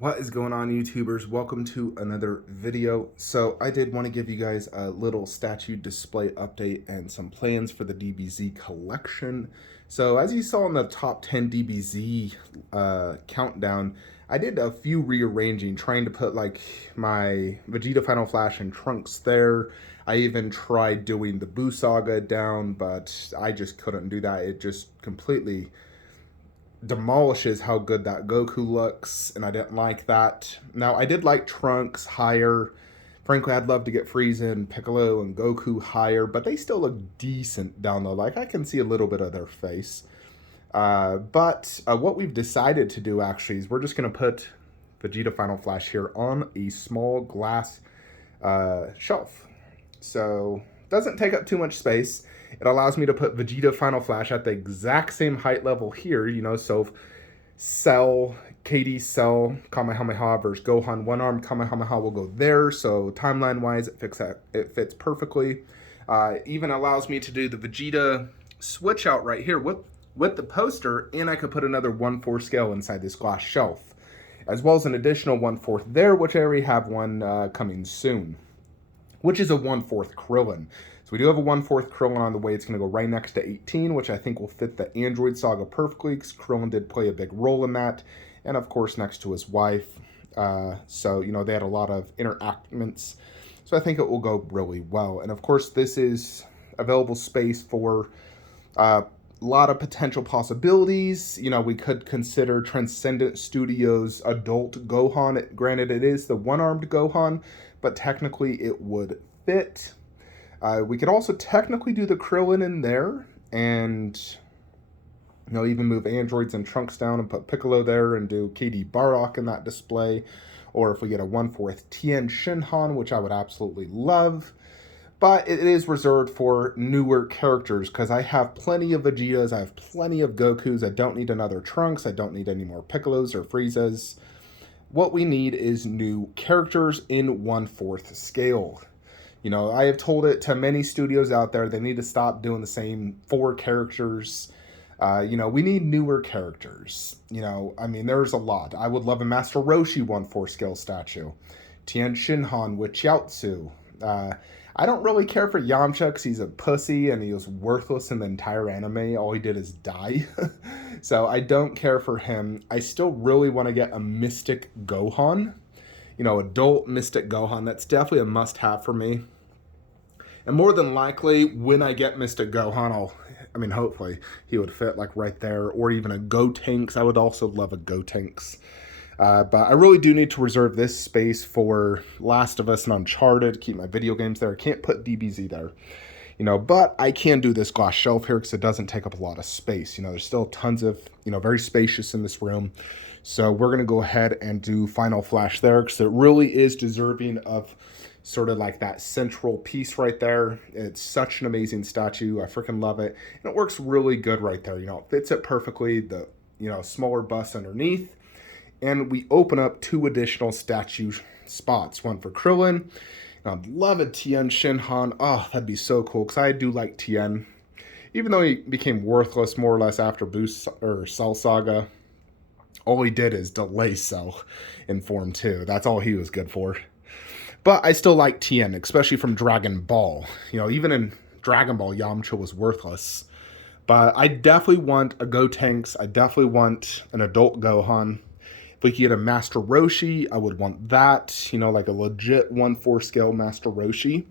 What is going on, YouTubers? Welcome to another video. So I did want to give you guys a little statue display update and some plans for the DBZ collection. So as you saw in the top 10 DBZ countdown, I did a few rearranging, trying to put like my Vegeta Final Flash and Trunks there. I even tried doing the Buu Saga down, but I just couldn't do that. It just completely demolishes how good that Goku looks, and I didn't like that. Now, I did like Trunks higher. Frankly, I'd love to get Frieza and Piccolo and Goku higher, but they still look decent down low. Like, I can see a little bit of their face. But what we've decided to do, actually, is we're just going to put Vegeta Final Flash here on a small glass shelf. So, doesn't take up too much space. It allows me to put Vegeta Final Flash at the exact same height level here, so Cell, KD Cell, Kamehameha versus Gohan, one arm Kamehameha will go there, so timeline-wise, it fits perfectly. Even allows me to do the Vegeta switch out right here with the poster, and I could put another 1/4 scale inside this glass shelf, as well as an additional 1/4 there, which I already have one coming soon, which is a 1/4 Krillin. So we do have a 1/4 Krillin on the way. It's going to go right next to 18, which I think will fit the Android Saga perfectly, because Krillin did play a big role in that. And of course, next to his wife. So, they had a lot of interactments. So I think it will go really well. And of course, this is available space for a lot of potential possibilities. We could consider Transcendent Studios Adult Gohan. Granted, it is the one-armed Gohan, but technically it would fit. We could also technically do the Krillin in there, and even move androids and Trunks down and put Piccolo there and do KD Bardock in that display. Or if we get a 1/4 Tien Shinhan, which I would absolutely love. But it is reserved for newer characters, because I have plenty of Vegetas, I have plenty of Gokus. I don't need another Trunks, I don't need any more Piccolos or Friezas. What we need is new characters in 1/4 scale. I have told it to many studios out there, they need to stop doing the same 4 characters. We need newer characters. There's a lot. I would love a Master Roshi 1/4 scale statue. Tien Shinhan with Chiaotzu. I don't really care for Yamcha because he's a pussy and he was worthless in the entire anime. All he did is die. So I don't care for him. I still really want to get a Mystic Gohan. Adult Mystic Gohan. That's definitely a must-have for me. And more than likely, when I get Mystic Gohan, hopefully, he would fit like right there. Or even a Gotenks. I would also love a Gotenks. But I really do need to reserve this space for Last of Us and Uncharted. Keep my video games there. I can't put DBZ there. But I can do this glass shelf here because it doesn't take up a lot of space. There's still tons of, very spacious in this room. So we're going to go ahead and do Final Flash there, because it really is deserving of sort of like that central piece right there. It's such an amazing statue. I freaking love it. And it works really good right there. It fits it perfectly. The, smaller bust underneath. And we open up 2 additional statue spots. One for Krillin. I'd love a Tien Shinhan. Oh, that'd be so cool, because I do like Tien. Even though he became worthless more or less after Cell Saga, all he did is delay Cell in Form 2. That's all he was good for. But I still like Tien, especially from Dragon Ball. Even in Dragon Ball, Yamcha was worthless. But I definitely want a Gotenks. I definitely want an adult Gohan. If we could get a Master Roshi, I would want that. Like a legit 1/4 scale Master Roshi.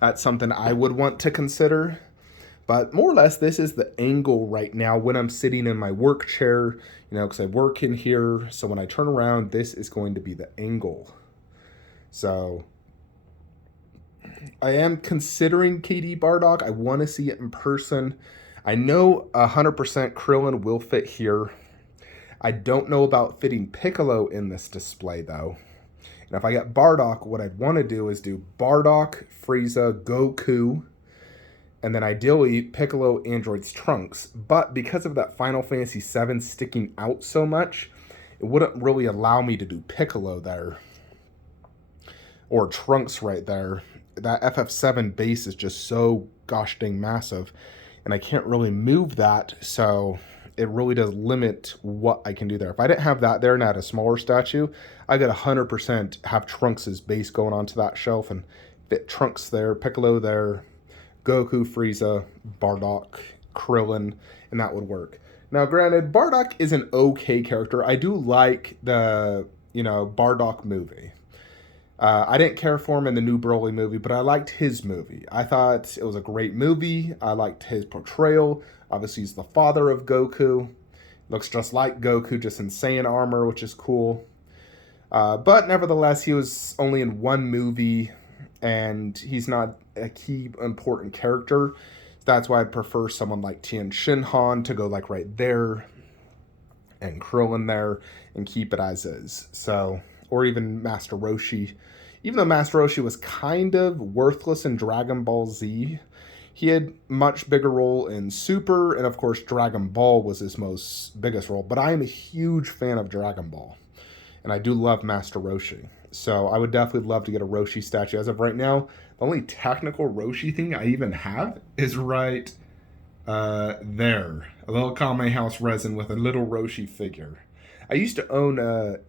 That's something I would want to consider. But more or less, this is the angle right now when I'm sitting in my work chair, because I work in here. So when I turn around, this is going to be the angle. So I am considering KD Bardock. I want to see it in person. I know 100% Krillin will fit here. I don't know about fitting Piccolo in this display, though. And if I get Bardock, what I'd want to do is do Bardock, Frieza, Goku, and then ideally Piccolo, Androids, Trunks. But because of that Final Fantasy VII sticking out so much, it wouldn't really allow me to do Piccolo there. Or Trunks right there. That FF7 base is just so gosh dang massive. And I can't really move that, so it really does limit what I can do there. If I didn't have that there and I had a smaller statue, I could 100% have Trunks' base going onto that shelf and fit Trunks there, Piccolo there, Goku, Frieza, Bardock, Krillin, and that would work. Now, granted, Bardock is an okay character. I do like the, Bardock movie. I didn't care for him in the new Broly movie, but I liked his movie. I thought it was a great movie. I liked his portrayal. Obviously, he's the father of Goku. Looks just like Goku, just in Saiyan armor, which is cool. But nevertheless, he was only in one movie, and he's not a key important character. That's why I prefer someone like Tien Shinhan to go like right there, and Krillin there, and keep it as is. So, or even Master Roshi. Even though Master Roshi was kind of worthless in Dragon Ball Z, he had much bigger role in Super, and of course Dragon Ball was his biggest role. But I am a huge fan of Dragon Ball, and I do love Master Roshi. So I would definitely love to get a Roshi statue. As of right now, the only technical Roshi thing I even have is right there. A little Kame House resin with a little Roshi figure. I used to own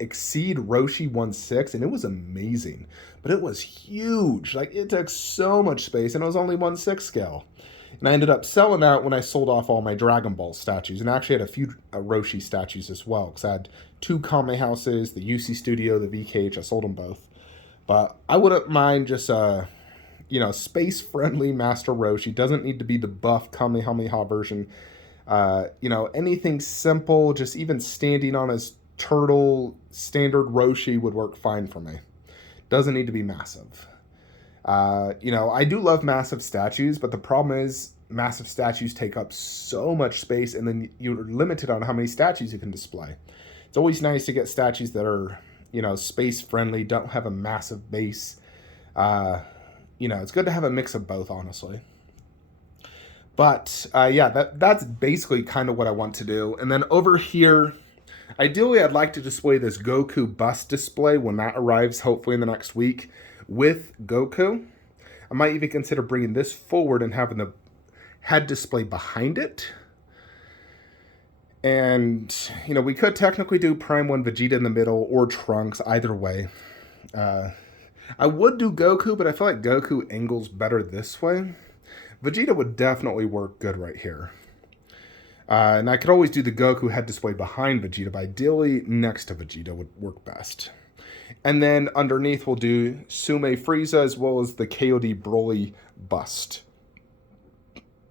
Exceed Roshi 1/6, and it was amazing. But it was huge. Like, it took so much space, and it was only 1/6 scale. And I ended up selling that when I sold off all my Dragon Ball statues. And I actually had a few Roshi statues as well, because I had 2 Kame Houses, the UC Studio, the VKH. I sold them both. But I wouldn't mind just space-friendly Master Roshi. Doesn't need to be the buff Kamehameha version. Anything simple, just even standing on his turtle standard Roshi would work fine for me. Doesn't need to be massive. I do love massive statues, but the problem is massive statues take up so much space, and then you're limited on how many statues you can display. It's always nice to get statues that are, space friendly, don't have a massive base. It's good to have a mix of both, honestly. But that's basically kind of what I want to do. And then over here, ideally I'd like to display this Goku bust display when that arrives, hopefully in the next week, with Goku. I might even consider bringing this forward and having the head display behind it. And, we could technically do Prime 1 Vegeta in the middle or Trunks, either way. I would do Goku, but I feel like Goku angles better this way. Vegeta would definitely work good right here. And I could always do the Goku head display behind Vegeta, but ideally next to Vegeta would work best. And then underneath we'll do Sume Frieza as well as the KOD Broly bust.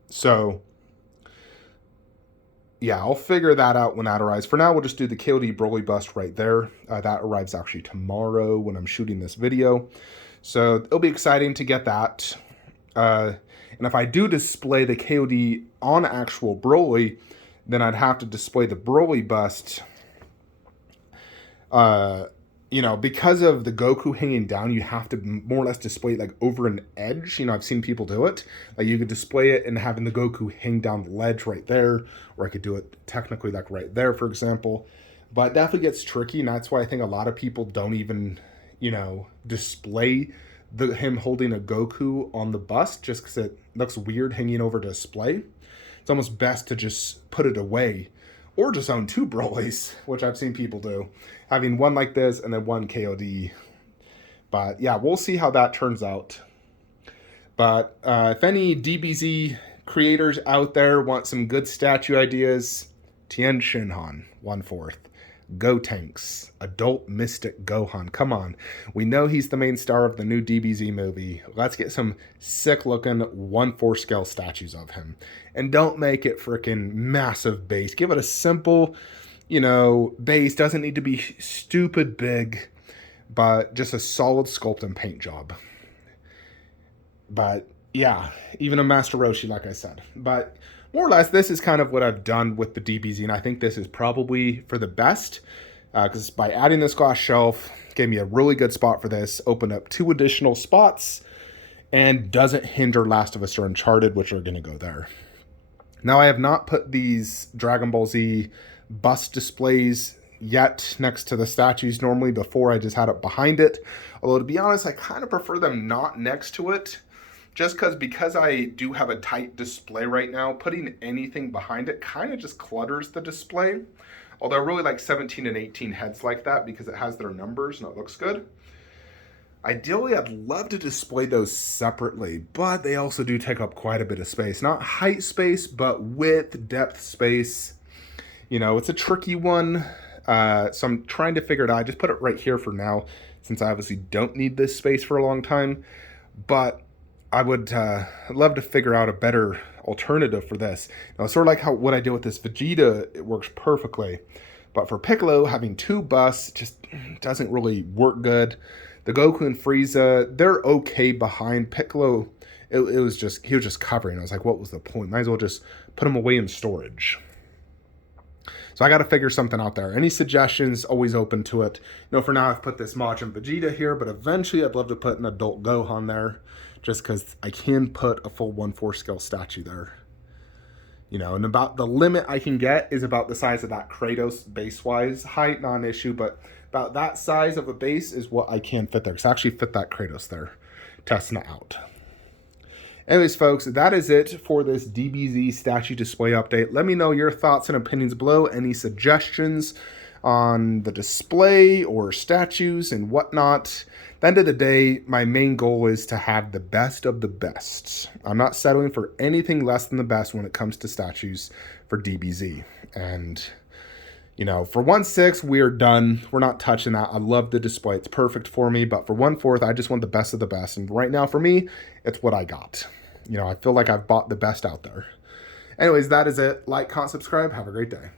So, yeah, I'll figure that out when that arrives. For now, we'll just do the KOD Broly bust right there. That arrives actually tomorrow when I'm shooting this video. So it'll be exciting to get that. And if I do display the KOD on actual Broly, then I'd have to display the Broly bust. Because of the Goku hanging down, you have to more or less display it like over an edge. I've seen people do it. Like, you could display it and having the Goku hang down the ledge right there, or I could do it technically like right there, for example. But it definitely gets tricky, and that's why I think a lot of people don't even, display him holding a Goku on the bust, just because it looks weird hanging over display. It's almost best to just put it away, or just own 2 Brolys, which I've seen people do, having one like this and then one KOD. But yeah, we'll see how that turns out. But if any DBZ creators out there want some good statue ideas, Tien Shinhan, 1/4. Gotenks, Adult Mystic Gohan. Come on. We know he's the main star of the new DBZ movie. Let's get some sick-looking 1/4 scale statues of him. And don't make it freaking massive base. Give it a simple, base. Doesn't need to be stupid big, but just a solid sculpt and paint job. But, yeah, even a Master Roshi, like I said. But more or less, this is kind of what I've done with the DBZ, and I think this is probably for the best, because by adding this glass shelf, gave me a really good spot for this, opened up 2 additional spots, and doesn't hinder Last of Us or Uncharted, which are going to go there. Now, I have not put these Dragon Ball Z bust displays yet next to the statues normally. Before, I just had it behind it, although to be honest, I kind of prefer them not next to it. just because I do have a tight display right now, putting anything behind it kind of just clutters the display. Although I really like 17 and 18 heads like that because it has their numbers and it looks good. Ideally, I'd love to display those separately, but they also do take up quite a bit of space. Not height space, but width, depth space. You know, it's a tricky one. So I'm trying to figure it out. I just put it right here for now, since I obviously don't need this space for a long time. But I would love to figure out a better alternative for this. Now, sort of like what I did with this Vegeta, it works perfectly. But for Piccolo, having two busts just doesn't really work good. The Goku and Frieza, they're okay behind Piccolo. He was just covering. I was like, what was the point? Might as well just put him away in storage. So I got to figure something out there. Any suggestions, always open to it. You know, for now I've put this Majin Vegeta here, but eventually I'd love to put an adult Gohan there, just because I can put a full 1/4 scale statue there. You know, and about the limit I can get is about the size of that Kratos base-wise. Height, not an issue, but about that size of a base is what I can fit there. Because I actually fit that Kratos there, testing it out. Anyways, folks, that is it for this DBZ statue display update. Let me know your thoughts and opinions below. Any suggestions on the display or statues and whatnot. At the end of the day, my main goal is to have the best of the best. I'm not settling for anything less than the best when it comes to statues for DBZ. And, you know, for 1/6, we are done. We're not touching that. I love the display. It's perfect for me. But for 1/4, I just want the best of the best. And right now, for me, it's what I got. You know, I feel like I've bought the best out there. Anyways, that is it. Like, comment, subscribe. Have a great day.